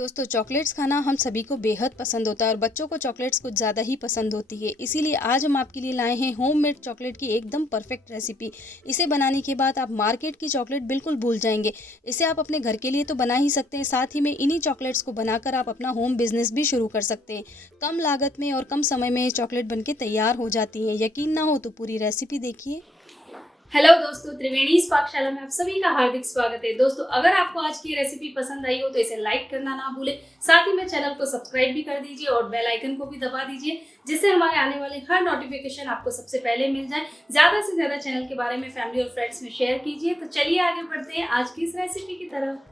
दोस्तों, चॉकलेट्स खाना हम सभी को बेहद पसंद होता है और बच्चों को चॉकलेट्स कुछ ज़्यादा ही पसंद होती है। इसीलिए आज हम आपके लिए लाए हैं होममेड चॉकलेट की एकदम परफेक्ट रेसिपी। इसे बनाने के बाद आप मार्केट की चॉकलेट बिल्कुल भूल जाएंगे। इसे आप अपने घर के लिए तो बना ही सकते हैं, साथ ही में इन्हीं चॉकलेट्स को बनाकर आप अपना होम बिजनेस भी शुरू कर सकते हैं। कम लागत में और कम समय में ये चॉकलेट बनके तैयार हो जाती है। यकीन ना हो तो पूरी रेसिपी देखिए। हेलो दोस्तों, त्रिवेणी पाकशाला में आप सभी का हार्दिक स्वागत है। दोस्तों, अगर आपको आज की रेसिपी पसंद आई हो तो इसे लाइक करना ना भूलें। साथ ही में चैनल को सब्सक्राइब भी कर दीजिए और बेल आइकन को भी दबा दीजिए, जिससे हमारे आने वाले हर नोटिफिकेशन आपको सबसे पहले मिल जाए। ज्यादा से ज्यादा चैनल के बारे में फैमिली और फ्रेंड्स में शेयर कीजिए। तो चलिए आगे बढ़ते हैं आज की इस रेसिपी की तरफ।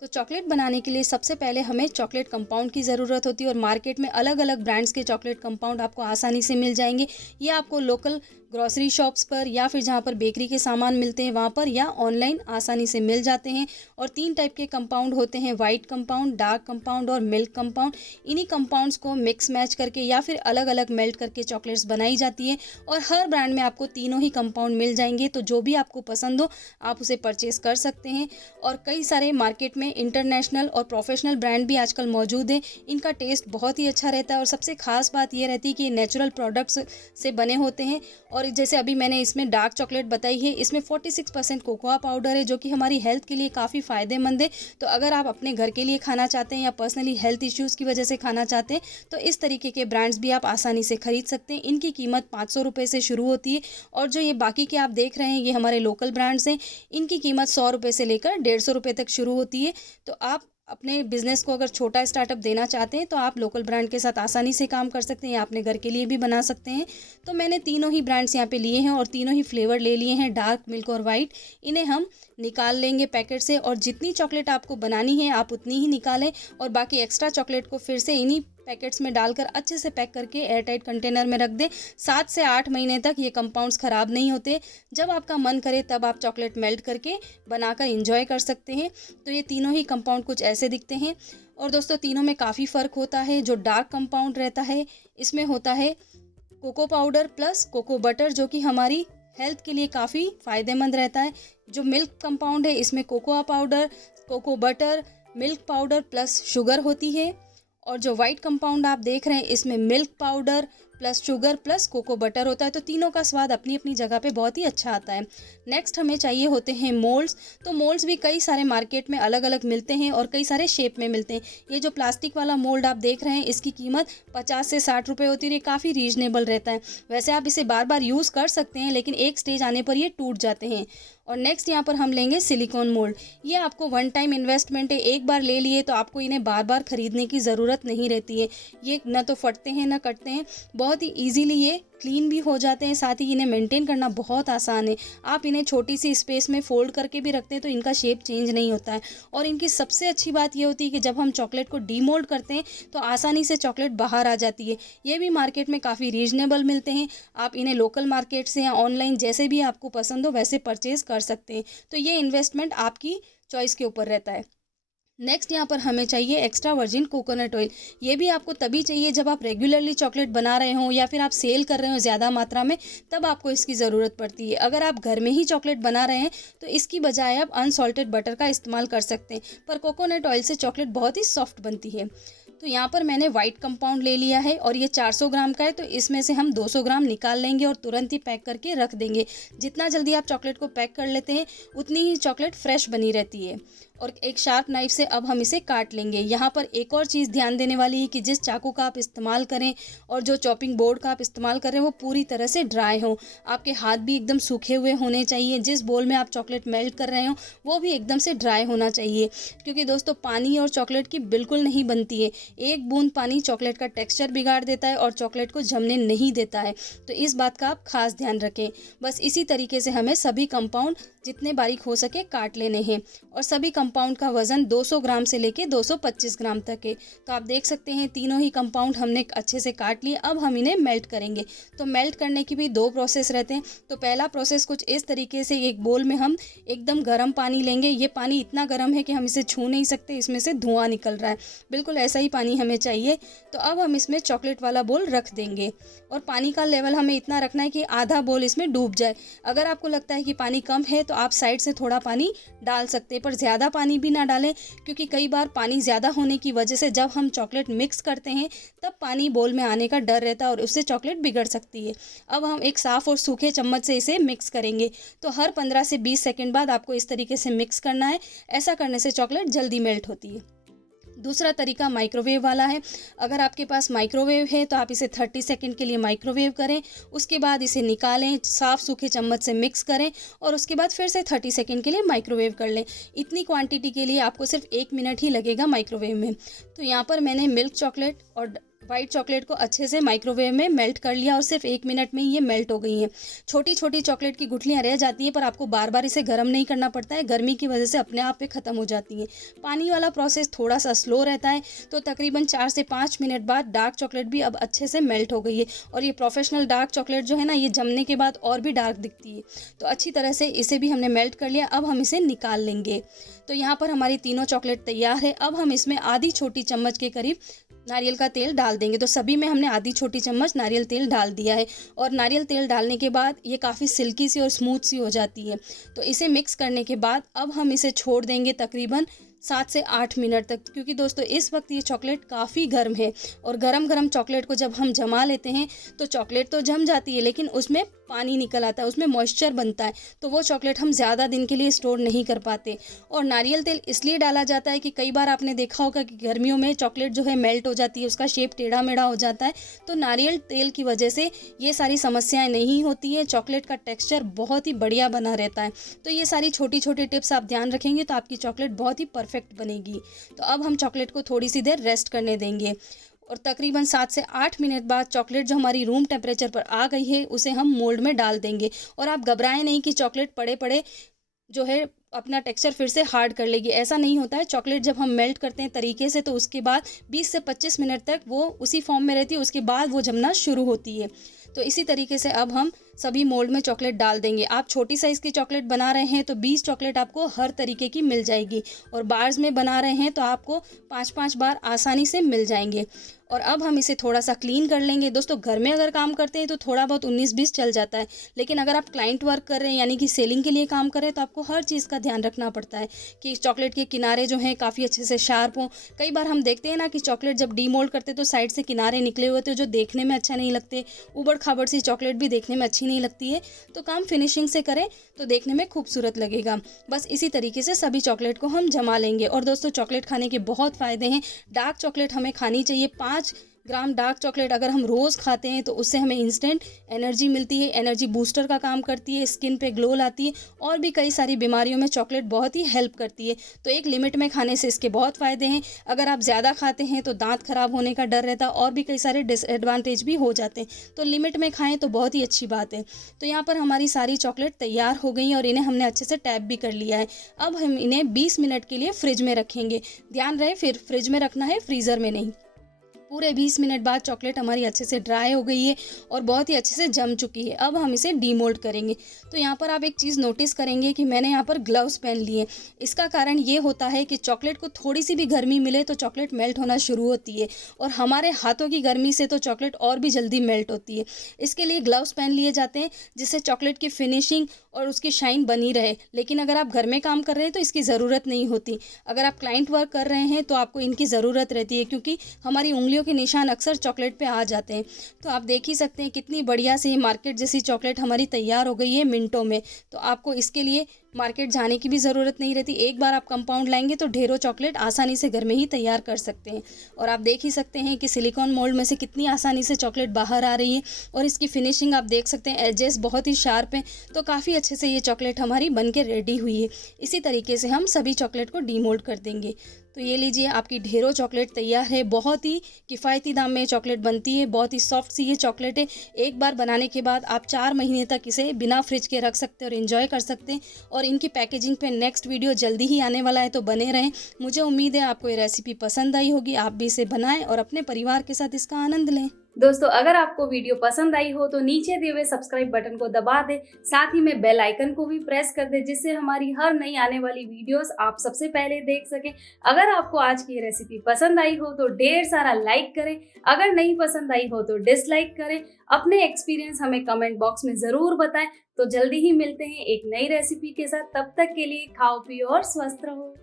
तो चॉकलेट बनाने के लिए सबसे पहले हमें चॉकलेट कंपाउंड की ज़रूरत होती है और मार्केट में अलग अलग ब्रांड्स के चॉकलेट कंपाउंड आपको आसानी से मिल जाएंगे। ये आपको लोकल ग्रॉसरी शॉप्स पर या फिर जहाँ पर बेकरी के सामान मिलते हैं वहाँ पर या ऑनलाइन आसानी से मिल जाते हैं। और 3 टाइप के कंपाउंड होते हैं, वाइट कंपाउंड, डार्क कंपाउंड और मिल्क कंपाउंड। इन्हीं कंपाउंड्स को मिक्स मैच करके या फिर अलग अलग मेल्ट करके चॉकलेट्स बनाई जाती है और हर ब्रांड में आपको तीनों ही कंपाउंड मिल जाएंगे। तो जो भी आपको पसंद हो आप उसे परचेस कर सकते हैं। और कई सारे मार्केट में इंटरनेशनल और प्रोफेशनल ब्रांड भी आजकल मौजूद हैं। इनका टेस्ट बहुत ही अच्छा रहता है और सबसे खास बात ये रहती है कि ये नेचुरल प्रोडक्ट्स से बने होते हैं। और जैसे अभी मैंने इसमें डार्क चॉकलेट बताई है, इसमें 46% कोकोआ पाउडर है, जो कि हमारी हेल्थ के लिए काफ़ी फ़ायदेमंद है। तो अगर आप अपने घर के लिए खाना चाहते हैं या पर्सनली हेल्थ इश्यूज़ की वजह से खाना चाहते हैं तो इस तरीके के ब्रांड्स भी आप आसानी से खरीद सकते हैं। इनकी कीमत 500 रुपये से शुरू होती है और जो ये बाकी के आप देख रहे हैं ये हमारे लोकल ब्रांड्स हैं। इनकी कीमत 100 रुपये से लेकर 150 रुपये तक शुरू होती है। तो आप अपने बिजनेस को अगर छोटा स्टार्टअप देना चाहते हैं तो आप लोकल ब्रांड के साथ आसानी से काम कर सकते हैं या अपने घर के लिए भी बना सकते हैं। तो मैंने तीनों ही ब्रांड्स यहाँ पे लिए हैं और तीनों ही फ्लेवर ले लिए हैं, डार्क, मिल्क और वाइट। इन्हें हम निकाल लेंगे पैकेट से और जितनी चॉकलेट आपको बनानी है आप उतनी ही निकालें और बाकी एक्स्ट्रा चॉकलेट को फिर से इन्हीं पैकेट्स में डालकर अच्छे से पैक करके एयरटाइट कंटेनर में रख दें। 7 से 8 महीने तक ये कंपाउंड्स ख़राब नहीं होते। जब आपका मन करे तब आप चॉकलेट मेल्ट करके बनाकर इंजॉय कर सकते हैं। तो ये तीनों ही कंपाउंड कुछ ऐसे दिखते हैं। और दोस्तों, तीनों में काफ़ी फ़र्क होता है। जो डार्क कंपाउंड रहता है इसमें होता है cocoa powder plus cocoa butter, जो कि हमारी हेल्थ के लिए काफ़ी फ़ायदेमंद रहता है। जो मिल्क कंपाउंड है इसमें cocoa powder, cocoa butter, milk powder plus sugar होती है। और जो वाइट कंपाउंड आप देख रहे हैं इसमें milk powder plus sugar plus cocoa butter होता है। तो तीनों का स्वाद अपनी अपनी जगह पे बहुत ही अच्छा आता है। नेक्स्ट हमें चाहिए होते हैं मोल्ड्स। तो मोल्ड्स भी कई सारे मार्केट में अलग अलग मिलते हैं और कई सारे शेप में मिलते हैं। ये जो प्लास्टिक वाला मोल्ड आप देख रहे हैं इसकी कीमत 50 से 60 रुपये होती है। ये काफ़ी रीजनेबल रहता है। वैसे आप इसे बार बार यूज़ कर सकते हैं लेकिन एक स्टेज आने पर ये टूट जाते हैं। और नेक्स्ट यहाँ पर हम लेंगे सिलिकॉन मोल्ड। ये आपको वन टाइम इन्वेस्टमेंट है, एक बार ले लिए तो आपको इन्हें बार बार खरीदने की ज़रूरत नहीं रहती है। ये ना तो फटते हैं ना कटते हैं, बहुत ही ईजीली ये क्लीन भी हो जाते हैं। साथ ही इन्हें मेंटेन करना बहुत आसान है। आप इन्हें छोटी सी स्पेस में फोल्ड करके भी रखते हैं तो इनका शेप चेंज नहीं होता है। और इनकी सबसे अच्छी बात ये होती है कि जब हम चॉकलेट को डीमोल्ड करते हैं तो आसानी से चॉकलेट बाहर आ जाती है। ये भी मार्केट में काफ़ी रीजनेबल मिलते हैं। आप इन्हें लोकल मार्केट से या ऑनलाइन जैसे भी आपको पसंद हो वैसे परचेज कर सकते हैं। तो ये इन्वेस्टमेंट आपकी चॉइस के ऊपर रहता है। नेक्स्ट यहाँ पर हमें चाहिए एक्स्ट्रा वर्जिन कोकोनट ऑयल। ये भी आपको तभी चाहिए जब आप रेगुलरली चॉकलेट बना रहे हो या फिर आप सेल कर रहे हो ज़्यादा मात्रा में, तब आपको इसकी ज़रूरत पड़ती है। अगर आप घर में ही चॉकलेट बना रहे हैं तो इसकी बजाय आप अनसॉल्टेड बटर का इस्तेमाल कर सकते हैं, पर कोकोनट ऑयल से चॉकलेट बहुत ही सॉफ्ट बनती है। तो यहाँ पर मैंने वाइट कंपाउंड ले लिया है और ये 400 ग्राम का है। तो इसमें से हम 200 ग्राम निकाल लेंगे और तुरंत ही पैक करके रख देंगे। जितना जल्दी आप चॉकलेट को पैक कर लेते हैं उतनी ही चॉकलेट फ्रेश बनी रहती है। और एक शार्प नाइफ से अब हम इसे काट लेंगे। यहाँ पर एक और चीज़ ध्यान देने वाली है कि जिस चाकू का आप इस्तेमाल करें और जो चॉपिंग बोर्ड का आप इस्तेमाल करें वो पूरी तरह से ड्राई हो। आपके हाथ भी एकदम सूखे हुए होने चाहिए। जिस बोल में आप चॉकलेट मेल्ट कर रहे हो वो भी एकदम से ड्राई होना चाहिए, क्योंकि दोस्तों पानी और चॉकलेट की बिल्कुल नहीं बनती है। एक बूंद पानी चॉकलेट का टेक्सचर बिगाड़ देता है और चॉकलेट को जमने नहीं देता है। तो इस बात का आप खास ध्यान रखें। बस इसी तरीके से हमें सभी कंपाउंड जितने बारीक हो सके काट लेने हैं। और सभी कंपाउंड का वज़न 200 ग्राम से लेके 225 ग्राम तक है। तो आप देख सकते हैं तीनों ही कंपाउंड हमने अच्छे से काट लिए। अब हम इन्हें मेल्ट करेंगे। तो मेल्ट करने की भी 2 प्रोसेस रहते हैं। तो पहला प्रोसेस कुछ इस तरीके से, एक बोल में हम एकदम गर्म पानी लेंगे। ये पानी इतना गर्म है कि हम इसे छू नहीं सकते, इसमें से धुआं निकल रहा है। बिल्कुल ऐसा ही पानी हमें चाहिए। तो अब हम इसमें चॉकलेट वाला बोल रख देंगे और पानी का लेवल हमें इतना रखना है कि आधा बोल इसमें डूब जाए। अगर आपको लगता है कि पानी कम है तो आप साइड से थोड़ा पानी डाल सकते हैं, पर ज़्यादा पानी भी ना डालें, क्योंकि कई बार पानी ज़्यादा होने की वजह से जब हम चॉकलेट मिक्स करते हैं तब पानी बोल में आने का डर रहता है और उससे चॉकलेट बिगड़ सकती है। अब हम एक साफ़ और सूखे चम्मच से इसे मिक्स करेंगे। तो हर 15 से 20 सेकंड बाद आपको इस तरीके से मिक्स करना है। ऐसा करने से चॉकलेट जल्दी मेल्ट होती है। दूसरा तरीका माइक्रोवेव वाला है। अगर आपके पास माइक्रोवेव है तो आप इसे 30 सेकंड के लिए माइक्रोवेव करें, उसके बाद इसे निकालें, साफ़ सूखे चम्मच से मिक्स करें और उसके बाद फिर से 30 सेकंड के लिए माइक्रोवेव कर लें। इतनी क्वांटिटी के लिए आपको सिर्फ 1 मिनट ही लगेगा माइक्रोवेव में। तो यहाँ पर मैंने मिल्क चॉकलेट और वाइट चॉकलेट को अच्छे से माइक्रोवेव में मेल्ट कर लिया और सिर्फ 1 मिनट में ये मेल्ट हो गई हैं। छोटी छोटी चॉकलेट की गुठलियाँ रह जाती हैं, पर आपको बार बार इसे गर्म नहीं करना पड़ता है, गर्मी की वजह से अपने आप पे ख़त्म हो जाती हैं। पानी वाला प्रोसेस थोड़ा सा स्लो रहता है। तो तकरीबन 4 से 5 मिनट बाद डार्क चॉकलेट भी अब अच्छे से मेल्ट हो गई है और ये प्रोफेशनल डार्क चॉकलेट जो है ना, ये जमने के बाद और भी डार्क दिखती है। तो अच्छी तरह से इसे भी हमने मेल्ट कर लिया। अब हम इसे निकाल लेंगे। तो यहाँ पर हमारी तीनों चॉकलेट तैयार है। अब हम इसमें आधी छोटी चम्मच के करीब नारियल का तेल डाल देंगे। तो सभी में हमने आधी छोटी चम्मच नारियल तेल डाल दिया है और नारियल तेल डालने के बाद ये काफ़ी सिल्की सी और स्मूथ सी हो जाती है। तो इसे मिक्स करने के बाद अब हम इसे छोड़ देंगे तकरीबन 7 से 8 मिनट तक, क्योंकि दोस्तों इस वक्त ये चॉकलेट काफ़ी गर्म है और गरम गरम चॉकलेट को जब हम जमा लेते हैं तो चॉकलेट तो जम जाती है, लेकिन उसमें पानी निकल आता है, उसमें मॉइस्चर बनता है। तो वो चॉकलेट हम ज़्यादा दिन के लिए स्टोर नहीं कर पाते। और नारियल तेल इसलिए डाला जाता है कि कई बार आपने देखा होगा कि गर्मियों में चॉकलेट जो है मेल्ट हो जाती है, उसका शेप टेढ़ा मेढ़ा हो जाता है। तो नारियल तेल की वजह से ये सारी समस्याएं नहीं होती है, चॉकलेट का टेक्स्चर बहुत ही बढ़िया बना रहता है। तो ये सारी छोटी छोटी टिप्स आप ध्यान रखेंगे तो आपकी चॉकलेट बहुत ही परफेक्ट बनेगी। तो अब हम चॉकलेट को थोड़ी सी देर रेस्ट करने देंगे और तकरीबन 7 से 8 मिनट बाद चॉकलेट जो हमारी रूम टेम्परेचर पर आ गई है उसे हम मोल्ड में डाल देंगे। और आप घबराएं नहीं कि चॉकलेट पड़े पड़े जो है अपना टेक्सचर फिर से हार्ड कर लेगी, ऐसा नहीं होता है। चॉकलेट जब हम मेल्ट करते हैं तरीके से तो उसके बाद 20 से 25 मिनट तक वो उसी फॉर्म में रहती है, उसके बाद वो जमना शुरू होती है। तो इसी तरीके से अब हम सभी मोल्ड में चॉकलेट डाल देंगे। आप छोटी साइज़ की चॉकलेट बना रहे हैं तो 20 चॉकलेट आपको हर तरीके की मिल जाएगी और बार्स में बना रहे हैं तो आपको 5-5 बार आसानी से मिल जाएंगे। और अब हम इसे थोड़ा सा क्लीन कर लेंगे। दोस्तों घर में अगर काम करते हैं तो थोड़ा बहुत 19-20 चल जाता है, लेकिन अगर आप क्लाइंट वर्क कर रहे हैं यानी कि सेलिंग के लिए काम कर रहे हैं तो आपको हर चीज़ का ध्यान रखना पड़ता है कि चॉकलेट के किनारे जो हैं काफ़ी अच्छे से शार्प हों। कई बार हम देखते हैं ना कि चॉकलेट जब डीमोल्ड करते तो साइड से किनारे निकले हुए थे जो देखने में अच्छा नहीं लगते, उबड़ खाबड़ सी चॉकलेट भी देखने में अच्छी नहीं लगती है। तो काम फिनिशिंग से करें तो देखने में खूबसूरत लगेगा। बस इसी तरीके से सभी चॉकलेट को हम जमा लेंगे। और दोस्तों चॉकलेट खाने के बहुत फ़ायदे हैं। डार्क चॉकलेट हमें खानी चाहिए। 5 ग्राम डार्क चॉकलेट अगर हम रोज़ खाते हैं तो उससे हमें इंस्टेंट एनर्जी मिलती है, एनर्जी बूस्टर का काम करती है, स्किन पे ग्लो लाती है और भी कई सारी बीमारियों में चॉकलेट बहुत ही हेल्प करती है। तो एक लिमिट में खाने से इसके बहुत फ़ायदे हैं। अगर आप ज़्यादा खाते हैं तो दांत खराब होने का डर रहता है और भी कई सारे डिसएडवांटेज भी हो जाते हैं। तो लिमिट में खाएं तो बहुत ही अच्छी बात है। तो यहाँ पर हमारी सारी चॉकलेट तैयार हो गई हैं और इन्हें हमने अच्छे से टैप भी कर लिया है। अब हम इन्हें 20 मिनट के लिए फ्रिज में रखेंगे। ध्यान रहे फिर फ्रिज में रखना है, फ्रीज़र में नहीं। पूरे 20 मिनट बाद चॉकलेट हमारी अच्छे से ड्राई हो गई है और बहुत ही अच्छे से जम चुकी है। अब हम इसे डीमोल्ड करेंगे। तो यहाँ पर आप एक चीज़ नोटिस करेंगे कि मैंने यहाँ पर ग्लव्स पहन लिए। इसका कारण ये होता है कि चॉकलेट को थोड़ी सी भी गर्मी मिले तो चॉकलेट मेल्ट होना शुरू होती है और हमारे हाथों की गर्मी से तो चॉकलेट और भी जल्दी मेल्ट होती है। इसके लिए ग्लव्स पहन लिए जाते हैं जिससे चॉकलेट की फिनिशिंग और उसकी शाइन बनी रहे। लेकिन अगर आप घर में काम कर रहे हैं तो इसकी ज़रूरत नहीं होती। अगर आप क्लाइंट वर्क कर रहे हैं तो आपको इनकी ज़रूरत रहती है, क्योंकि हमारी उंगलियों के निशान अक्सर चॉकलेट पे आ जाते हैं। तो आप देख ही सकते हैं कितनी बढ़िया सी मार्केट जैसी चॉकलेट हमारी तैयार हो गई है मिनटों में। तो आपको इसके लिए मार्केट जाने की भी ज़रूरत नहीं रहती। एक बार आप कंपाउंड लाएंगे तो ढेरों चॉकलेट आसानी से घर में ही तैयार कर सकते हैं। और आप देख ही सकते हैं कि सिलिकॉन मोल्ड में से कितनी आसानी से चॉकलेट बाहर आ रही है और इसकी फिनिशिंग आप देख सकते हैं, एजेस बहुत ही शार्प हैं। तो काफ़ी अच्छे से ये चॉकलेट हमारी बन के रेडी हुई है। इसी तरीके से हम सभी चॉकलेट को डीमोल्ड कर देंगे। तो ये लीजिए आपकी ढेरों चॉकलेट तैयार है। बहुत ही किफ़ायती दाम में चॉकलेट बनती है, बहुत ही सॉफ्ट सी ये चॉकलेट है। एक बार बनाने के बाद आप 4 महीने तक इसे बिना फ्रिज के रख सकते हैं और एंजॉय कर सकते हैं। और इनकी पैकेजिंग पे नेक्स्ट वीडियो जल्दी ही आने वाला है, तो बने रहें। मुझे उम्मीद है आपको ये रेसिपी पसंद आई होगी। आप भी इसे बनाएं और अपने परिवार के साथ इसका आनंद लें। दोस्तों अगर आपको वीडियो पसंद आई हो तो नीचे दिए हुए सब्सक्राइब बटन को दबा दें, साथ ही में बेल आइकन को भी प्रेस कर दें, जिससे हमारी हर नई आने वाली वीडियोस आप सबसे पहले देख सकें। अगर आपको आज की ये रेसिपी पसंद आई हो तो ढेर सारा लाइक करें, अगर नहीं पसंद आई हो तो डिसलाइक करें। अपने एक्सपीरियंस हमें कमेंट बॉक्स में ज़रूर बताएं। तो जल्दी ही मिलते हैं एक नई रेसिपी के साथ, तब तक के लिए खाओ पियो और स्वस्थ रहो।